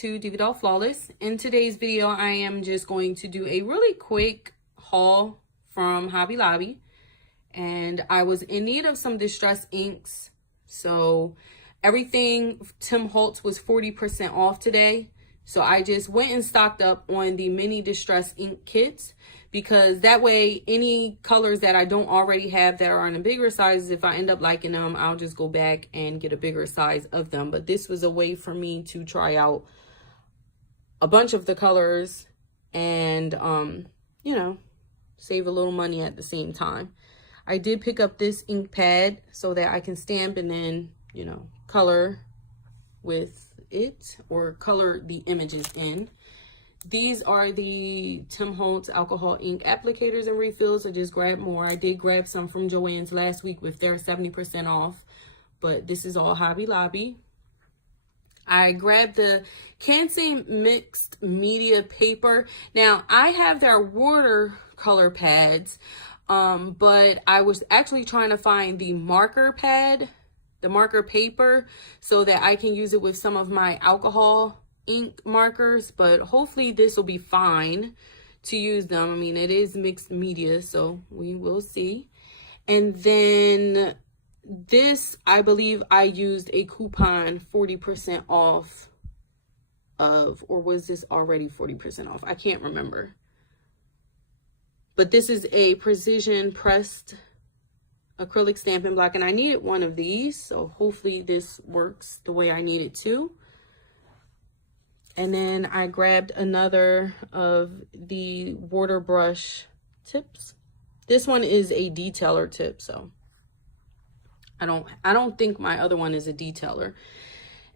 to DivaDollFlawless. In today's video, I am just going to do a really quick haul from Hobby Lobby. And I was in need of some distress inks. So everything Tim Holtz was 40% off today. So I just went and stocked up on the mini distress ink kits, because that way any colors that I don't already have that are in a bigger sizes, if I end up liking them, I'll just go back and get a bigger size of them. But this was a way for me to try out a bunch of the colors and you know, save a little money at the same time. I did pick up this ink pad so that I can stamp and then, you know, color with it or color the images in. These are the Tim Holtz alcohol ink applicators and refills. I just grabbed more. I did grab some from Joann's last week with their 70% off, but this is all Hobby Lobby. I grabbed the Kansai mixed media paper. Now I have their watercolor pads, but I was actually trying to find the marker pad, the marker paper, so that I can use it with some of my alcohol ink markers. But hopefully this will be fine to use them. I mean, it is mixed media, so we will see. And then this, I believe I used a coupon 40% off of, or was this already 40% off? I can't remember. But this is a precision pressed acrylic stamping block, and I needed one of these, so hopefully this works the way I need it to. And then I grabbed another of the water brush tips. This one is a detailer tip, so I don't think my other one is a detailer.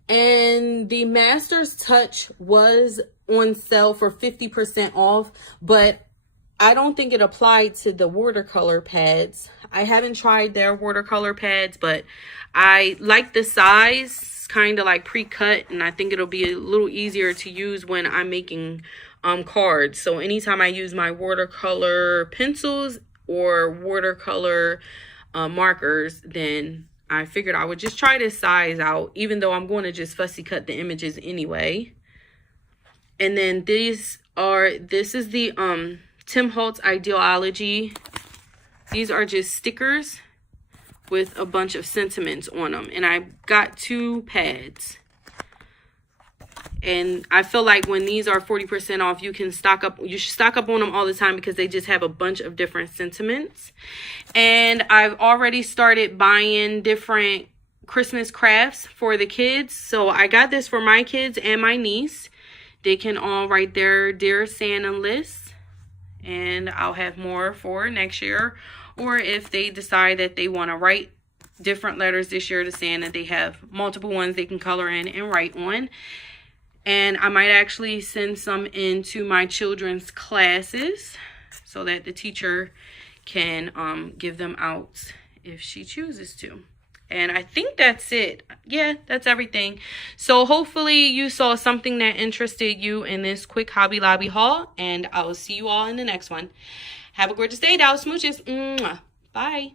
And the Master's Touch was on sale for 50% off, but I don't think it applied to the watercolor pads. I haven't tried their watercolor pads, but I like the size, kind of like pre-cut, and I think it'll be a little easier to use when I'm making cards. So anytime I use my watercolor pencils or watercolor markers, then I figured I would just try this size out, even though I'm going to just fussy cut the images anyway. And then this is the Tim Holtz Ideology. These are just stickers with a bunch of sentiments on them, and I got 2 pads. And I feel like when these are 40% off, you should stock up on them all the time, because they just have a bunch of different sentiments. And I've already started buying different Christmas crafts for the kids. So I got this for my kids and my niece. They can all write their Dear Santa list, and I'll have more for next year. Or if they decide that they want to write different letters this year to Santa, they have multiple ones they can color in and write on. And I might actually send some into my children's classes so that the teacher can give them out if she chooses to. And I think that's it. Yeah, that's everything. So hopefully you saw something that interested you in this quick Hobby Lobby haul, and I will see you all in the next one. Have a gorgeous day, Smooches. Bye.